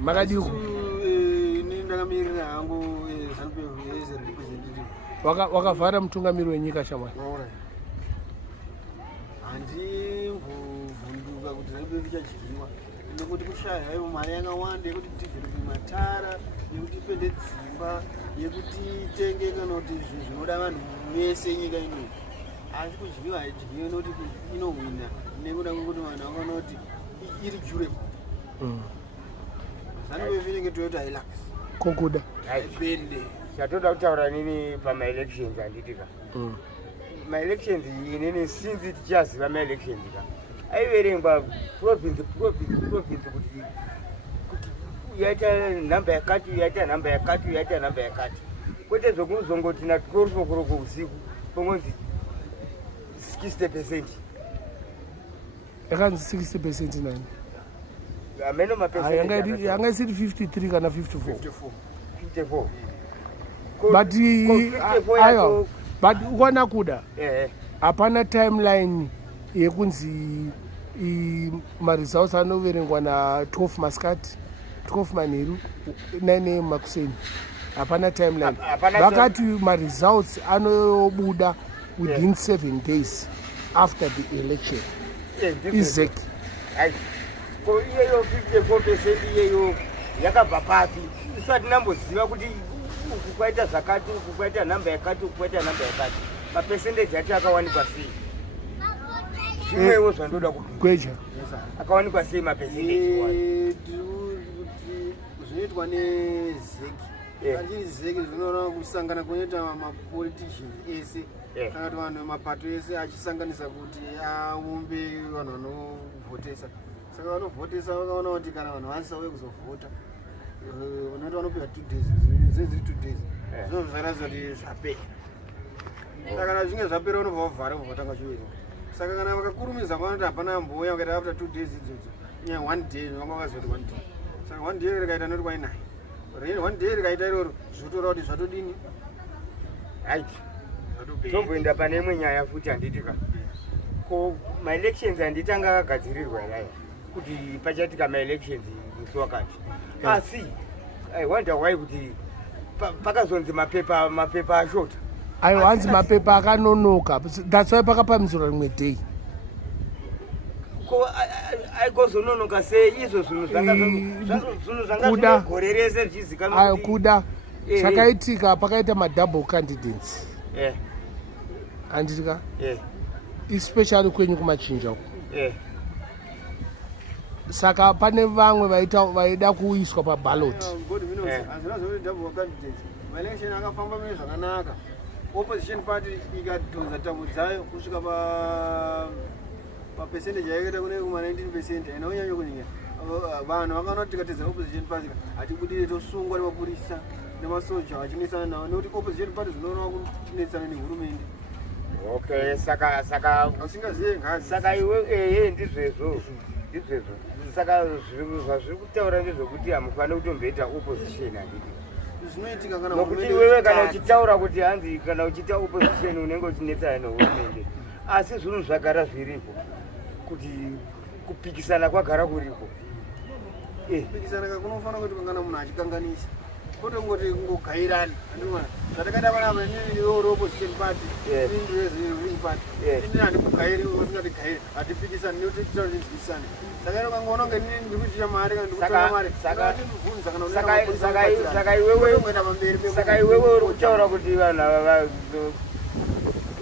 Makadiko. Ndakamirira hangu ZANU-PF representative. Wakavhara mutungamiri wenyika shamwari. Handivhunduka kuti ZANU-PF ichadyiwa. Nekuti kushaya hayo mari yakawanda yekuti tivhirope matara, yekuti pende dzimba, yekuti tenge kana kuti zvinoda vanhu vese nyika ino. Asi kudyiwa haidyiwi nokuti inohwina nekuda kwekuti vanhu vakaona kuti iri durable. ZANU-PF inenge Toyota Hilux. Kokuda. Haipende. Chatoda kutaura nini pama-elections handitika. Ma-elections inini since tichaziva ma-elections ka. Aiverengwa province kuti yaita nhamba yakati, yaita nhamba yakati, yaita nhamba yakati. Kwete zvokunzongoti natikorofokoroko usiku pongonzi 60%. Yakanzi 60% nani? Ameno mapesenti. Yanga isiri 53 kana 54. 54. But ukona Kuda. Hapana timeline yekunzi ma-results anoverengwa na 12 masikati, 12 manheru, 9 makuseni. Hapana timeline. Vakati ma-results anobuda within 7 days after the election. Izeki. Ko iyeyo 54% iyeyo yakabva papi. Isati namboziva kuti ukukwaita zvakati, ukukwaita nhamba yakati, ukukwaita nhamba yakati. Mapercentage yacho akawanikwa sei? Zvimwewo zvandoda kuti Gweja akawanikwa sei mapercentage? Zvinoitwa nezeki. Kazhinji zeki zvinoreva kusangana kunoita mapoliticians ese. Kana kuti vanhu vemapato ese achisanganisa kuti aumbe vanhu vanovhotesa. Saka vanovhotesa vakaona kuti kana vanhu vasauye kuzovhota vanoti vanopiwa 2 days, zveziri 2 days. Zvino zvakaratidza kuti zvapera. Saka kana zvinge zvapera unobva wavhara kuvhotanga chiwerenga. Saka kana vakakurumidza vanoti hapana mboya ukaita after 2 days idzodzo, nyaya 1 day vanga vakazoti 1 day. Saka 1 day rikaita noti kwai 9. 1 day rikaita iroro zvotora kuti zvatodini? Right. Tomboenda pane imwe nyaya futi handitika. Ko ma-elections handitanga akagadzirirwa ilaya kuti pachatika ma-elections musi wakati. Asi I wonder why kuti pakazonzi mapepa ashota. Hanzi mapepa akanonoka. That's why pakapamizirwa rimwe day. Ko aigozononoka sei izvo zvinhu zvanga zvigorerese zvichizikanwa kuti Kuda chakaitika pakaita ma-double candidates. Handitika? Especially kwenyu kumachinja uko. Saka pane vamwe vaida kuiswa paballot. Ma-election akafamba mune zvakanaka. Opposition party ikadhonza tambo dzayo kusvika papercentage yakaita kune kuma 19%. Inonyanya kunyanya. Vanhu vakaona kuti tikatedza opposition party hatibudire tosungwa nemapurisa nemasoja vachinesana navo nekuti opposition party zvinoona kunetsana nehurumende. Okay, saka usingazive ngazi. Saka iwe ndizvezvo. Saka zvazviri kutaura ndezvokuti hamufane kutomboita opposition handiti. Zvinoitika kana nokuti wewe kana uchitaura kuti hanzi kana uchiita opposition unenge uchinetsana nehurumende. Asi zvinhu zvagara zviripo kuti kupikisana kwagara kuripo. Kupikisana kunofanira kuti kana munhu achikanganisa. Kwete kungoti kungogairana. Zvatakaita panapa inini opposition party, inini ruling party. Inini handikugairi, usingati gairi, hatipikisani nekuti ticharinzwisana. Saka ukangoona kunge inini ndiri kuchita mari kana ndikutsvaka mari. Saka iwewe uri kutaura kuti vanhu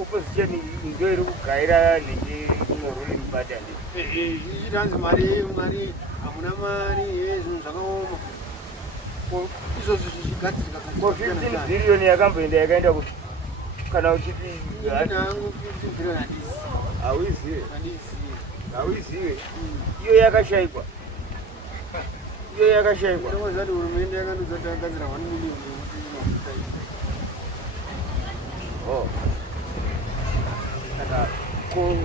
opposition ndio iri kugaira ruling party handiti. Ichitanzi mari hamuna mari zvinhu zvakaoma. Izvozvo zvichigadzirika ko 15 billion yakamboenda yakaenda kuti kana uchiti hangu 15 billion hadisi. Hauizive iyo yakashaikwa. Ndinongo zati hurumende yakandudza takagadzira 1 million yekuti mafuta iyi. Saka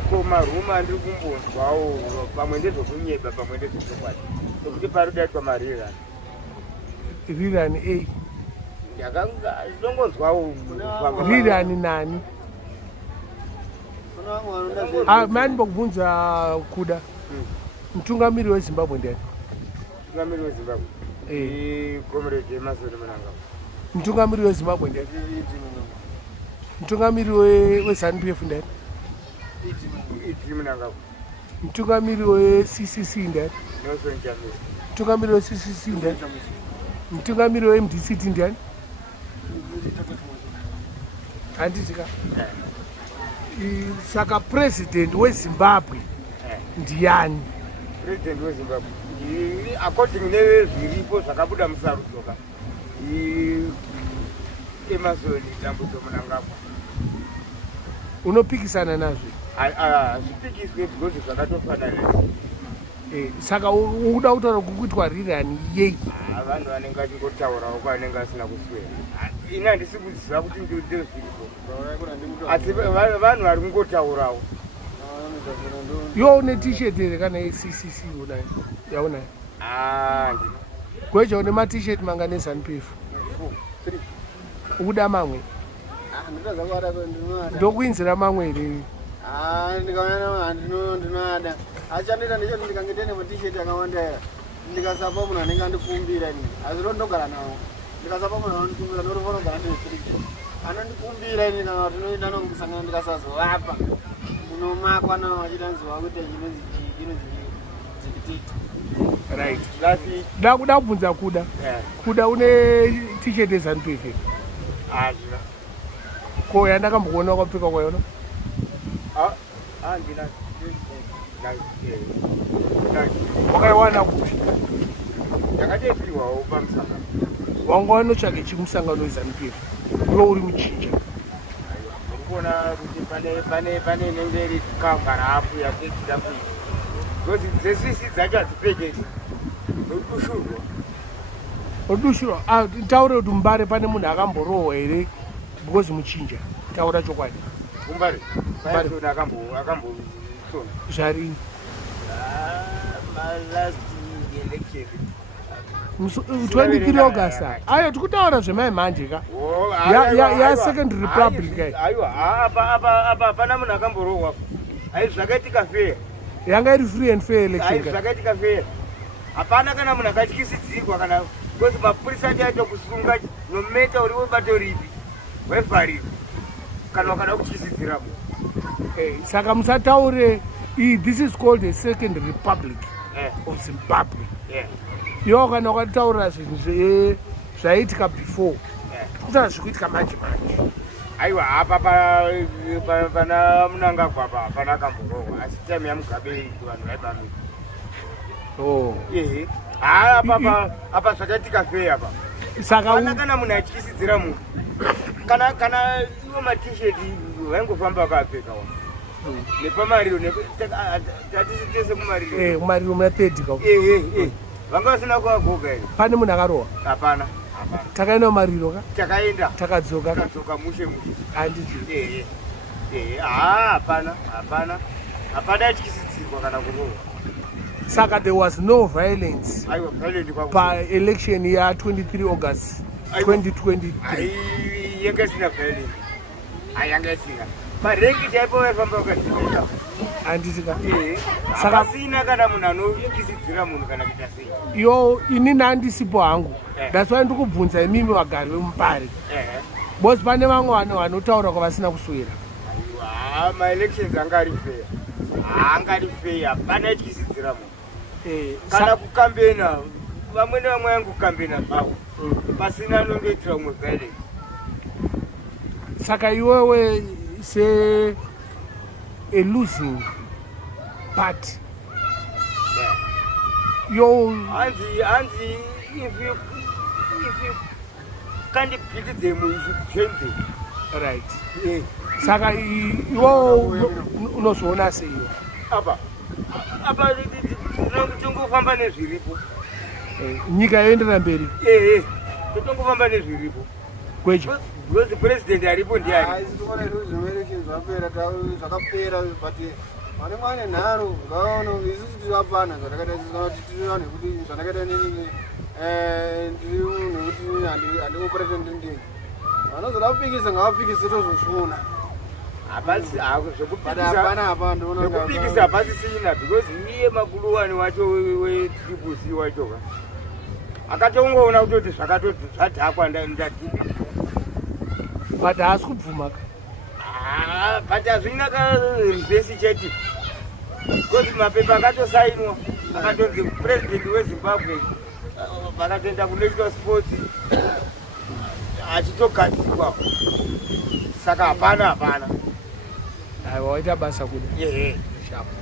ko maruma andiri kumbonzwawo pamwe ndezvokunyeba pamwe ndezvechokwadi nokuti pari kudaitwa marirani. Rirani ndongonzwawo rirani nani? Mani mbokubvunza Kuda. Mutungamiri weZimbabwe ndiani? mutungamiri wezimbabwe comrade Yema Mhlanga. Mutungamiri wezimbabwe ndiani? Mutungamiri weZANU-PF ndiani? Mhlanga. Mutungamiri weCCC ndiani? Nosonjamiri. Mutungamiri weCCC ndiani? Mutungamiri weMDC ndiani? Handitika. Saka president weZimbabwe ndiani? President weZimbabwe according nezviripo zvakabuda musarudzoka Emerson Mhlanga. Unopikisana nazvo? Hazvipikiswe because zvakatofanana. Saka uda kutaura kukuitwa rirani yei? Vanhu vanenge vachingotaurawo kwanenge asina kuswera. Ini handisi kuziva kuti ndezviripo, asi vanhu vari kungotaurawo. Yo une t-shirt here kana yeCCC unayo? Yaunayo? Gweja une ma-t-shirt manga neZANU-PF? 3. Ukuda mamwe? Ndokuinzira mamwe here? Ndikaona ndinoada. Achandoita ndechoti ndikange ndine ma-t-shirt akawanda ndikasapa munhu anenge andikumbira ini. Asi ndogara nawo. Ndikasapa munhu anondikumbira ndorofana ndine 3. Anondikumbira ini kana tinoenda nokusangana ndikasazovapa. Unomakwa nawo achitanziwa kuti chinonzi right. Ndakuda kubvunza Kuda. Kuda une t-shirt yeZANU-PF? Hazvina. Ko yandakambokuona wakapfeka kwayona? Handina. Wakaiwana kupi? Ndakatepiwawo pamusangano. Wanga wanotsvake chimusangano weZANU-PF? Iwe uri muchinja? Kuona kuti pane inenge iri kavhara apu yakechida kuita. Because dzesisi dzacho hadzipfekeki. Udushurwa. Udushurwa? Taure kuti Mbare pane munhu akamborohwa here because muchinja. Taura chokwadi. Mbare? Mbare akambosona. Zvarini? Last election. 23 August. Ayo tikutaura zvemai manje ka? Ya Second Republic. Aiwa, apa pana munhu akamborohwa. Ai zvakaitika fair. Yanga iri free and fair election. Ai zvakaitika fair. Hapana kana munhu akatyisidzirwa kana because mapurisa acho kusunga nometa uri webato ripi wevhariro kana wakada kutyisidzira munhu. Saka musataure this is called the Second Republic of Zimbabwe. Yo kana wakataura zvinhu zvaitika before. Kutaura zvikuitika manje manje. Aiwa apa pana Mhlanga apa pana akamborohwa asi time yaMugabe vanhu vaibamira. Ehe. Apa zvakaitika fair apa. Saka kana munhu atyisidzira munhu kana iwo ma-t-shirt vaingofamba vakapfeka wa nepamariro tatisi tese kumariro. Kumariro muna 30 ka? Vanga vasina kuvagoga here. Pane munhu akarohwa? Hapana. Takaenda kumariro ka? Takaenda. Takadzoka mushe. Handiti. Hapana atyisidzirwa kana kurohwa. Saka there was no violence pa-election ya 23 August 2023. Yanga isina violence. Yanga isina. Marengi chaipo vaifamba vakazvipeta. Handitika. Saka sina kana munhu anotyisidzira munhu kana kuita sei. Yo inini handisipo hangu. That's why ndikubvunza imimi vagari veMbare. Because pane vamwe vanhu vanotaura kwavasina kuswera. Ma-elections anga ari fair. Angari fair. Hapana atyisidzira munhu. Kana kukambena vamwe nevamwe yangokambena zvavo pasina anondoitira umwe violence. Saka iwewe se a losing party. Yo hanzi if you can't beat them you should join them. Right. Saka iwo unozoona seiwo apa tongofamba nezviripo. Nyika yoendera mberi. Tongofamba nezviripo. Gweja. Because president aripo ndiani? Zvakapera but vane mwane nharo ngaono isusu tivapana zvatakaita tione kuti zvandakaita nini nekuti handioperate ndindini vanozoda kupikisa ngavapikise tozozviona. Zvekupikisa hapasisina because iye makuluwani wacho wetriple C wachoka akatongoona kutoti zvakatoti zvadhakwa ndatipa but haasi kubvuma ka but hazvina karivhesi cheti because mapepa akatosainwa akatonzi president wezimbabwe vakatoenda kunational sports achitogadzikwa saka hapana aiwa waita basa kuda ehe shapu.